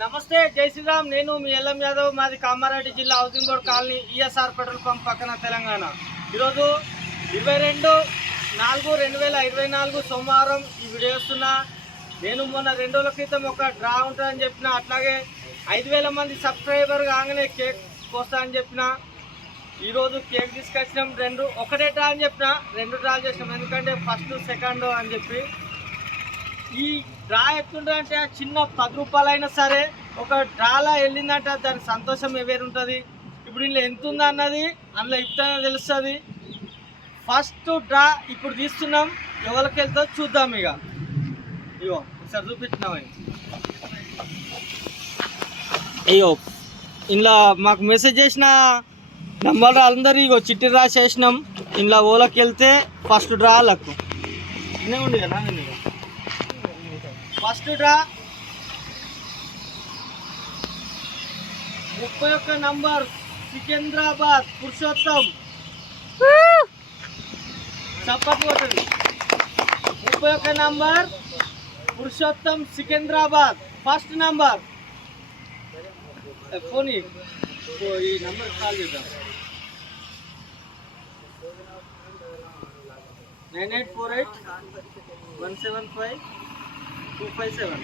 నమస్తే, జై శ్రీరామ్. నేను మీ ఎల్ఎం యాదవ్. మాది కామారెడ్డి జిల్లా housing board colony, ESR petrol pump పక్కన, తెలంగాణ. ఈరోజు 22/4/2024 సోమవారం ఈ వీడియో చేస్తున్నా. నేను మొన్న 2 రోజుల క్రితం ఒక డ్రా ఉంటుందని చెప్పిన, అట్లాగే 5,000 మంది సబ్స్క్రైబర్ కాగానే కేక్ కోస్తా అని చెప్పిన. ఈరోజు కేక్ తీసుకొచ్చినాం. ఒకటే డ్రా అని చెప్పిన, 2 డ్రాలు చేసినాం. ఎందుకంటే ఫస్ట్ సెకండ్ అని చెప్పి. ఈ డ్రా ఎట్లుంటుందంటే చిన్న 10 రూపాయలు అయినా సరే ఒక డ్రాలా వెళ్ళిందంటే దాని సంతోషం వేరుంటుంది. ఇప్పుడు ఇందులో ఎంత ఉందో అన్నది అందులో ఇప్పుడైనా తెలుస్తుంది. ఫస్ట్ డ్రా ఇప్పుడు తీస్తున్నాం, ఎవరికి వెళ్తుందో చూద్దాం. ఇగో ఒకసారి చూపించినామని. అయ్యో, ఇందులో మాకు మెసేజ్ చేసిన నంబర్ అందరూ ఇగో చిట్టి రాసేసినాం. ఇందులో ఓలకి వెళ్తే ఫస్ట్ డ్రా లక్కు ఇన్నే ఉంది కదా. First draw 31 number Secunderabad Purushottam. చప్పట్లు కొట్టండి. 31 number Purushottam Secunderabad first number. Phone ఈ నంబర్ కాల్ చేద్దాం. 9848175257.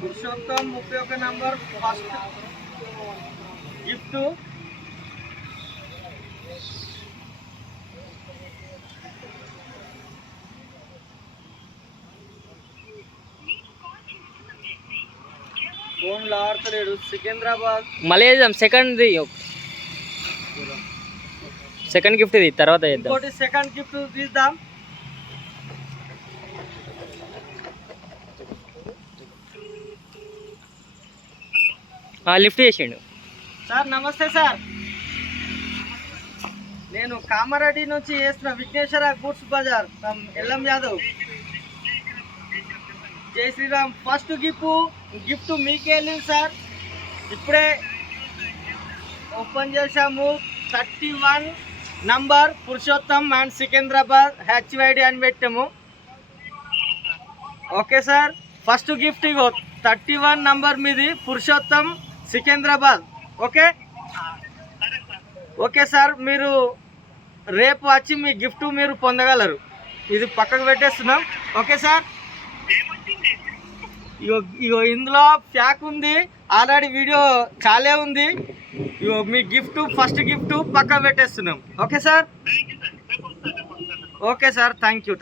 Purushottam 31 number first gift. Phone లాడతలేడు. సికింద్రాబాద్ మళ్ళీ చేద్దాం. సెకండ్ గిఫ్ట్ ఇది తర్వాత చేద్దాం. ఇంకోటి సెకండ్ గిఫ్ట్ తీద్దాం. లిఫ్ట్ చేసిండు. సార్ నమస్తే సార్. నేను కామారెడ్డి నుంచి చేస్తున్న విఘ్నేశ్వర గూడ్స్ బజార్, ఎల్ఎం యాదవ్. జై శ్రీరామ్. ఫస్ట్ గిఫ్ట్ మీకే వెళ్ళింది సార్. ఇప్పుడే ఓపెన్ చేశాము. 31 number Purushottam and Secunderabad HYD అని పెట్టాము. Okay sir. ఫస్ట్ గిఫ్ట్ ఇగో 31 నంబర్ మీది పురుషోత్తం సికింద్రాబాద్. Okay sir. మీరు రేపు వచ్చి మీ గిఫ్ట్ మీరు పొందగలరు. ఇది పక్కకు పెట్టేస్తున్నాం. Okay sir. ఇగో ఇందులో ప్యాక్ ఉంది, ఆల్రెడీ వీడియో చాలే ఉంది. ఇగో మీ గిఫ్ట్, ఫస్ట్ గిఫ్ట్ పక్క పెట్టేస్తున్నాం. Okay sir. Okay sir. Thank you.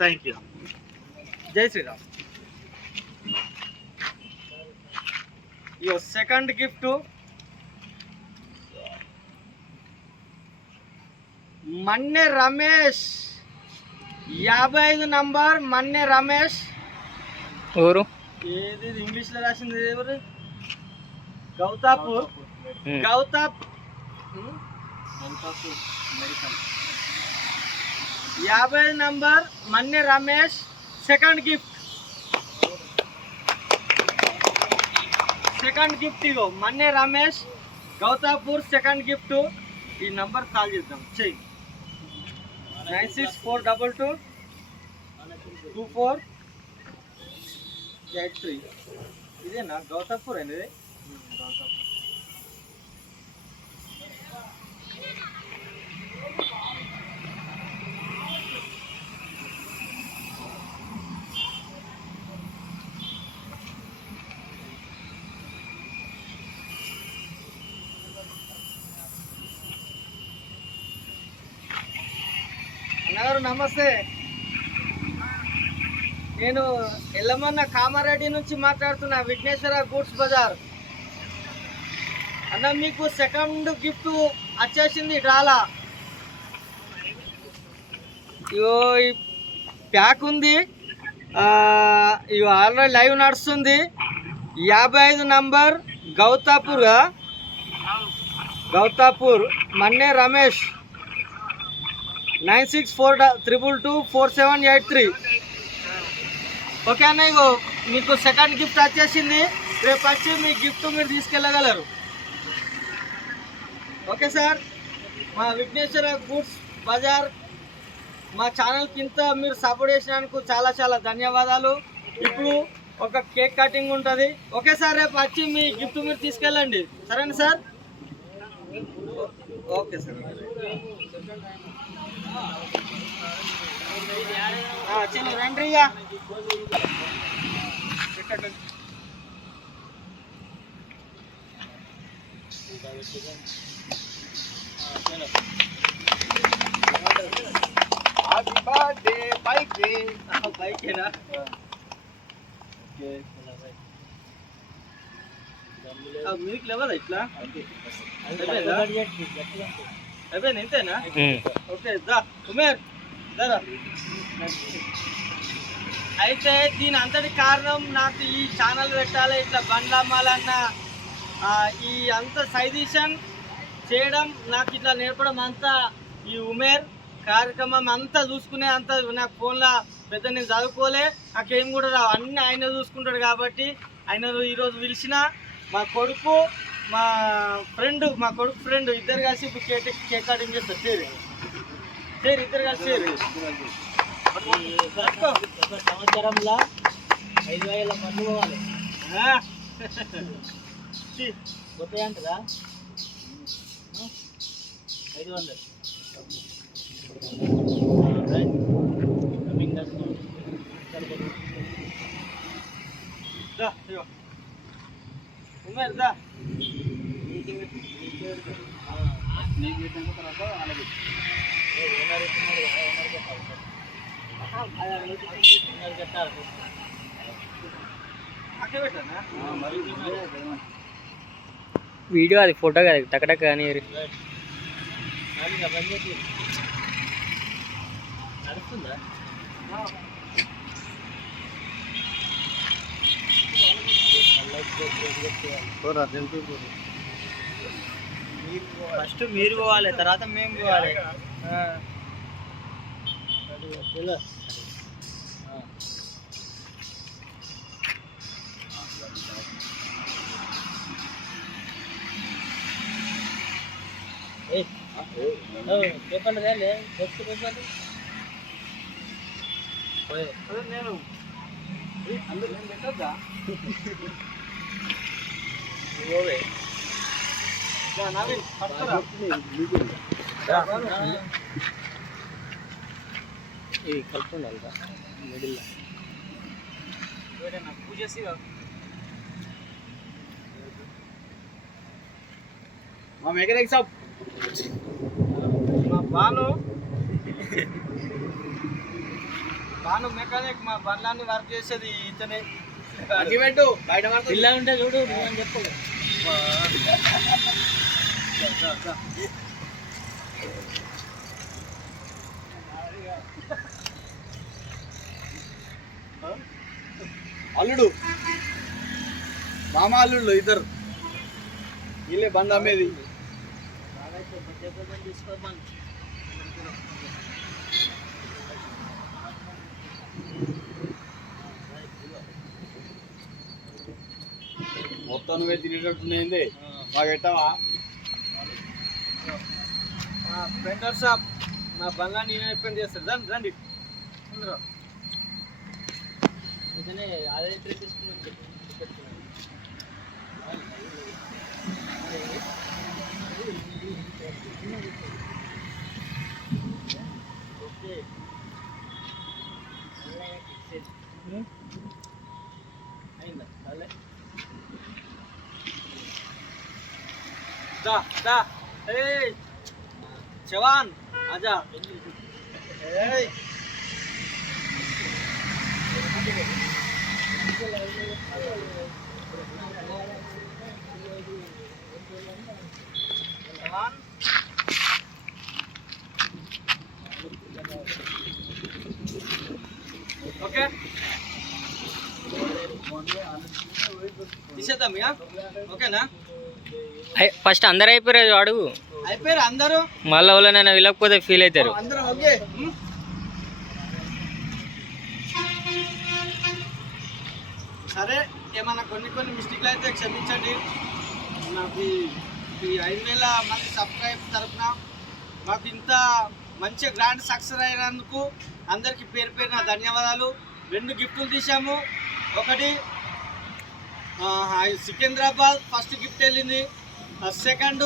జై శ్రీరామ్. ఇగో second gift Manne Ramesh 55 number Manne Ramesh. ఊరు ఏది ఇంగ్లీష్లో రాసింది? ఎవరు? Gouthapur. 55 number Manne Ramesh second gift. ఇగో మన్నె రమేష్ గౌతాపూర్ సెకండ్ గిఫ్ట్. ఈ నంబర్ కాల్ చేద్దాం. చెయ్యి 96422483. ఇదేనా గౌతాపూర్ అనేది? అన్నగారు నమస్తే. నేను ఎల్లమన్న కామారెడ్డి నుంచి మాట్లాడుతున్నా, విఘ్నేశ్వర గూడ్స్ బజార్. అన్న మీకు సెకండ్ గిఫ్ట్ వచ్చేసింది డ్రాలా. ఇగో ఈ ప్యాక్ ఉంది. ఇగో ఆల్రెడీ లైవ్ నడుస్తుంది. 55 నంబర్ గౌతాపూర్ మన్నే రమేష్ 9642224783. ఓకే అన్న, ఇగో మీకు సెకండ్ గిఫ్ట్ వచ్చేసింది. రేపు వచ్చి మీ గిఫ్ట్ మీరు తీసుకెళ్ళగలరు. ఓకే సార్, మా విఘ్నేశ్వర గూడ్స్ బజార్ మా ఛానల్కి ఇంత మీరు సపోర్ట్ చేసినందుకు చాలా చాలా ధన్యవాదాలు. ఇప్పుడు ఒక కేక్ కటింగ్ ఉంటుంది. ఓకే సార్, రేపు వచ్చి మీ గిఫ్ట్ మీరు తీసుకెళ్ళండి. సరేనా సార్? Okay sir. చలో రండి ఇక. బైకేనా? మీకు లేవదా ఇట్లా? అయిపోయింది ఇంతేనా? ఓకే దా ఉమేర్ దాదా. అయితే దీని అంతటి కారణం నాకు ఈ ఛానల్ పెట్టాలి, ఇట్లా బండ్లు అమ్మాలన్న ఈ అంత సైడిషన్ చేయడం, నాకు ఇట్లా నేర్పడం అంతా ఈ ఉమేర్. కార్యక్రమం అంతా చూసుకునే అంత నాకు ఫోన్లో పెద్ద నేను చదువుకోలే, నాకేం కూడా రావు, అన్నీ ఆయన చూసుకుంటాడు. కాబట్టి ఆయన ఈరోజు పిలిచిన మా కొడుకు మా కొడుకు ఫ్రెండ్ ఇద్దరు కలిసి ఇప్పుడు కేక్ కటింగ్ చేస్తారు. సరే ఇద్దరు కలిసి ఒక సంవత్సరంలో 5,000 మంది పోవాలి. పోతాయి అంటారా? 500. ఉమేర్ దా. వీడియో అది ఫోటో కాదు, టకటక కానీ నడుస్తుందా? ఫస్ట్ మీరు పోవాలి, తర్వాత మేము పోవాలి. పేపర్లు నేను అందులో నేను పెట్టద్దా? నవీన్ ఇది కలుపుండాలి మిడిల్లో. పూజ మా మెకానిక్ షాప్ మా బాను మెకానిక్, మా బండ్లాన్ని వర్క్ చేసేది ఇతనే. బయట పిల్ల ఉంటే చూడు నువ్వని చెప్పు. అల్లుడు మామ అల్లుళ్ళు ఇద్దరు, వీళ్ళే బండి అమ్మేది. మొత్తం నువ్వే తినేటట్టున్నాయింది, మాకు పెట్టావా? పెయింటర్ షాప్ మా బండ్లా నేనే పెయింట్ చేస్తాను. రండి రండి అందరూ. అదే తీసుకుని दा दा ए जवान आजा ए जवान ओके తీసేద్దాం ఇక ఓకేనా? ఫస్ట్ అందరు అయిపోయారు అడుగు. అయిపోయారు అందరూ. మళ్ళీ ఎవరైనా వెళ్ళకపోతే ఫీల్ అవుతారు. అందరూ ఓకే. సరే, ఏమన్నా కొన్ని మిస్టేక్లు అయితే క్షమించండి. నాకు ఈ 5,000 మంది సబ్స్క్రైబ్ తరఫున మాకు ఇంత మంచి గ్రాండ్ సక్సెస్ అయినందుకు అందరికీ పేరు పేరున ధన్యవాదాలు. 2 గిఫ్టులు తీసాము. ఒకటి సికింద్రాబాద్ ఫస్ట్ గిఫ్ట్ వెళ్ళింది, సెకండ్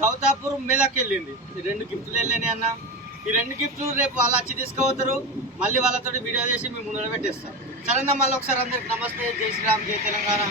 కౌతాపూర్ మీదకి వెళ్ళింది. ఈ 2 గిఫ్టులు వెళ్ళాయి అన్న. ఈ 2 గిఫ్టులు రేపు వాళ్ళు వచ్చి తీసుకుపోతారు. మళ్ళీ వాళ్ళతో వీడియో చేసి మేము ముందు పెట్టేస్తాం. సరేనా, మళ్ళీ ఒకసారి అందరికి నమస్తే, జై శ్రీరామ్, జై తెలంగాణ.